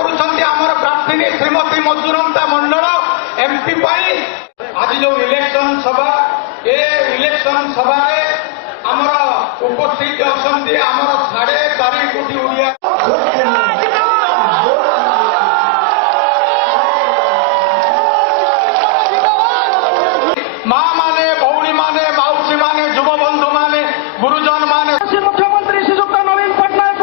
आमर प्रार्थी श्रीमती मधुरंता मंडल एमपी आज जो इलेक्शन सभा ए इलेक्शन सभा आमर उपस्थित अच्छा आमर 4.5 कोटी ओडिया माँ माने भौणी माने मौसी माने युव बंधु माने गुरुजन माने मुख्यमंत्री श्रीजुक्त नवीन पट्टनायक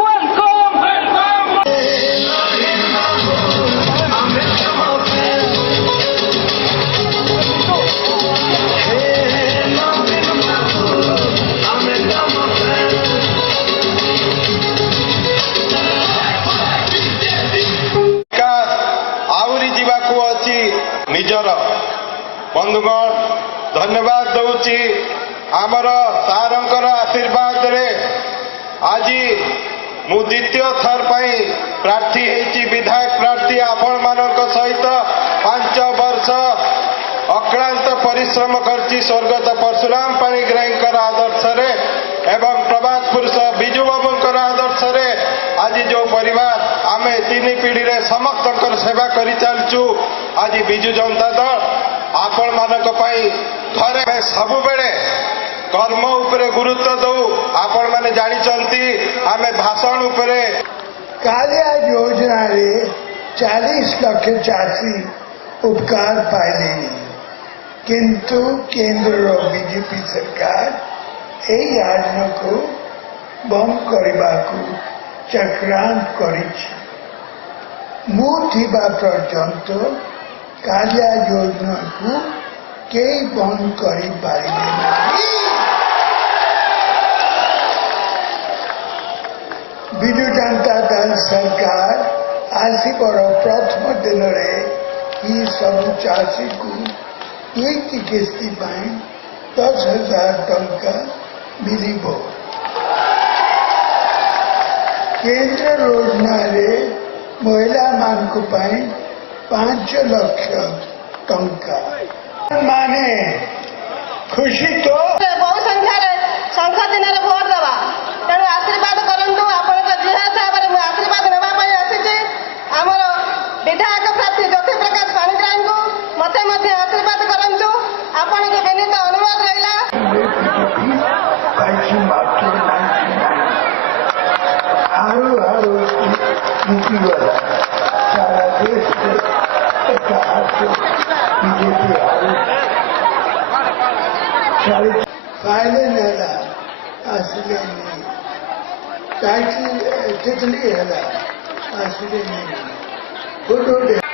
आहरी जावाक अच्छी निजर बंधुगण धन्यवाद दौची आमर सारंकर आशीर्वाद रे आज मु द्वितीय थर प्रार्थी होती विधायक प्रार्थी आपण मानक सहित 5 वर्ष अक्लांत परिश्रम करची स्वर्गत परशुराम पाणिग्राहींकर आदर्श रे एवं प्रभात पुरुष विजु बाबूंकर आदर्श रे आज जो परिवार आमे 3 पीढ़ी रे समस्त सेवा करि चलचु आज विजु जनता दल आपण मानक घरे सब बेले कर्म उपरे गुरुत्व दौ आपण माने जानिचंती आमे भाषण उपरे कालिया योजना रे 40 लाख चाषी उपकार पाइले किंतु केंद्र बीजेपी सरकार ए योजना को बंद करने को चक्रांत करिछि मु थिबा पर्यंत कालिया योजना को कई बंद कर विजु जनता दल सरकार आसिक प्रथम दिन में सब चाषी को 2 किस्ती 10,000 टंका मिल केंद्र योजना रे महिला मान 5 लाख टंका माने खुशी तो बहु संख्या दिन भोट देवा तेणु आशीर्वाद करूँ आपण भाव आशीर्वाद नापी आसी आमर विधायक प्रार्थी ज्योति प्रकाश पाणिग्राही को मत आशीर्वाद करूँ आपण को विनीत अनुरोध रहा सारा देश फायदे नेला असले नहीं टैक्सी तितली है असले नहीं